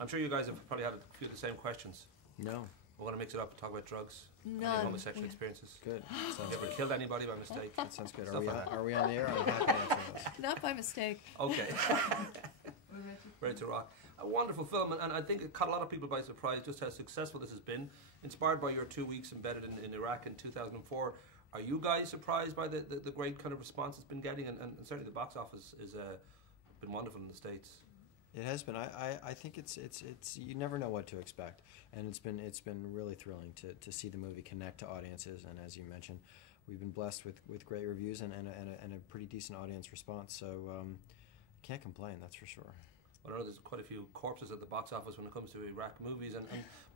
I'm sure you guys have probably had a few of the same questions. No. We're going to mix it up and talk about drugs. None. Any homosexual experiences. Good. Have you ever killed anybody by mistake? That sounds good. Stuff like that. Are we on the air? I'm happy to answer this. Not by mistake. Okay. Ready to rock. A wonderful film, and I think it caught a lot of people by surprise just how successful this has been. Inspired by your 2 weeks embedded in Iraq in 2004. Are you guys surprised by the great kind of response it's been getting? And certainly the box office has been wonderful in the States. It has been. I think it's you never know what to expect, and it's been really thrilling to see the movie connect to audiences. And as you mentioned, we've been blessed with great reviews and a pretty decent audience response. So can't complain, that's for sure. Well, I know there's quite a few corpses at the box office when it comes to Iraq movies, and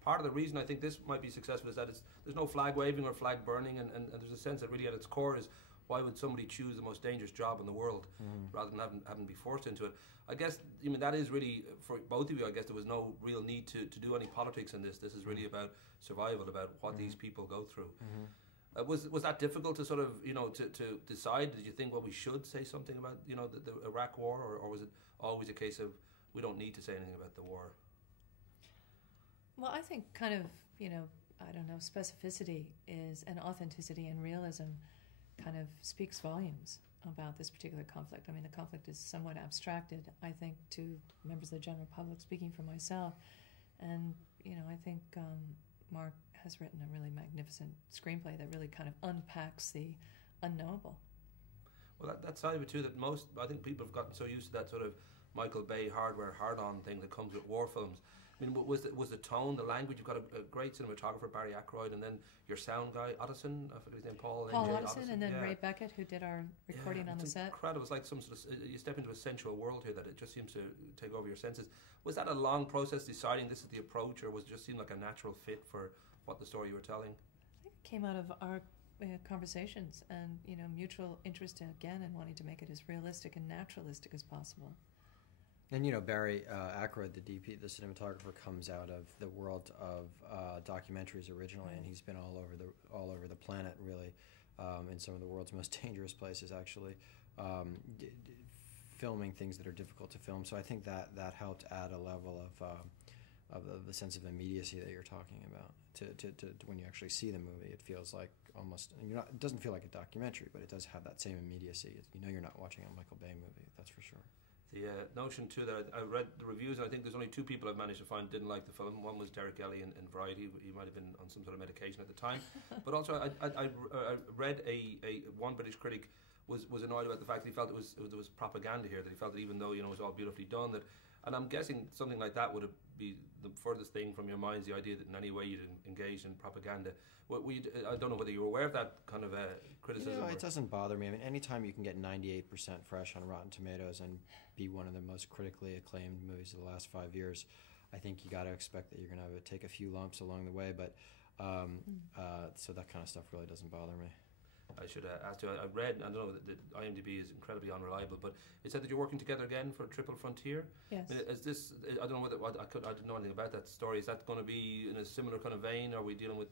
part of the reason I think this might be successful is that there's no flag waving or flag burning, and there's a sense that really at its core is, why would somebody choose the most dangerous job in the world rather than having to be forced into it? I guess, I mean, that is really, for both of you, I guess there was no real need to do any politics in this. This is really about survival, about what these people go through. Was that difficult to sort of, to decide? Did you think, well, we should say something about, the Iraq war, or was it always a case of, we don't need to say anything about the war? Well, I think kind of, I don't know, specificity is, and authenticity and realism kind of speaks volumes about this particular conflict. I mean, the conflict is somewhat abstracted, I think, to members of the general public, speaking for myself. And, I think Mark has written a really magnificent screenplay that really kind of unpacks the unknowable. Well, that side of it too, that I think people have gotten so used to that sort of Michael Bay hardware hard-on thing that comes with war films. I mean, was the tone, the language? You've got a great cinematographer, Barry Ackroyd, and then your sound guy, Ottison, I forget his name, Paul Ottison, and then Ray Beckett, who did our recording on the set. Incredible. It's like some sort of, you step into a sensual world here that it just seems to take over your senses. Was that a long process deciding this is the approach, or was it just seem like a natural fit for what the story you were telling? I think it came out of our conversations and mutual interest again in wanting to make it as realistic and naturalistic as possible. And Barry Ackroyd, the DP, the cinematographer, comes out of the world of documentaries originally, and he's been all over the planet, really, in some of the world's most dangerous places, actually, filming things that are difficult to film. So I think that helped add a level of the sense of immediacy that you're talking about. To when you actually see the movie, it feels like almost, it doesn't feel like a documentary, but it does have that same immediacy. You're not watching a Michael Bay movie, that's for sure. The notion too that I read the reviews, and I think there's only two people I've managed to find didn't like the film. One was Derek Ellie in Variety. He might have been on some sort of medication at the time. But also I read one British critic was annoyed about the fact that he felt there was propaganda here, that he felt that even though it was all beautifully done, and I'm guessing something like that would be the furthest thing from your minds, the idea that in any way you'd engaged in propaganda. I don't know whether you were aware of that kind of criticism. It doesn't bother me. I mean, anytime you can get 98% fresh on Rotten Tomatoes and be one of the most critically acclaimed movies of the last 5 years, I think you got to expect that you're going to take a few lumps along the way. But so that kind of stuff really doesn't bother me. I should ask you, I read, I don't know, that IMDb is incredibly unreliable, but it said that you're working together again for Tripple Frontier. Yes. I mean, is this, I don't know whether, I didn't know anything about that story. Is that going to be in a similar kind of vein? Are we dealing with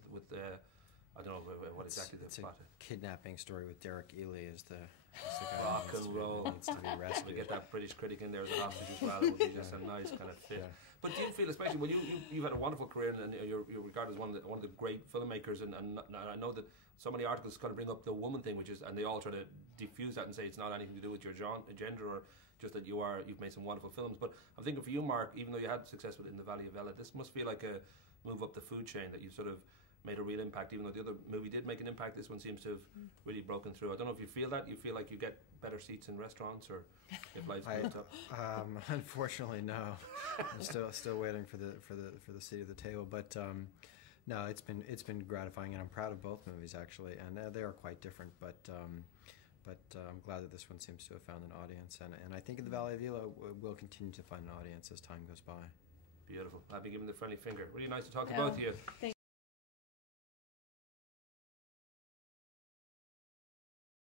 I don't know what exactly the plot is? It's a kidnapping story with Derek Ely as the guy rock and roll. Needs to be rescued. We get that British critic in there as a hostage as well. It would be just a nice kind of fit. Yeah. But do you feel, especially when you've had a wonderful career and you're regarded as one of the great filmmakers, and I know that so many articles kind of bring up the woman thing, and they all try to diffuse that and say it's not anything to do with your gender, or just that you've made some wonderful films. But I'm thinking for you, Mark, even though you had success in the Valley of Elah, this must feel like a move up the food chain, that you've sort of made a real impact. Even though the other movie did make an impact, this one seems to have really broken through. I don't know if you feel that. You feel like you get better seats in restaurants, or if life's moved up? Unfortunately, no. I'm still waiting for the seat at the table. But no, it's been gratifying, and I'm proud of both movies actually, and they are quite different. But I'm glad that this one seems to have found an audience, and I think in the Valley of Elah will continue to find an audience as time goes by. Beautiful. I'll be giving the friendly finger. Really nice to talk to both of you.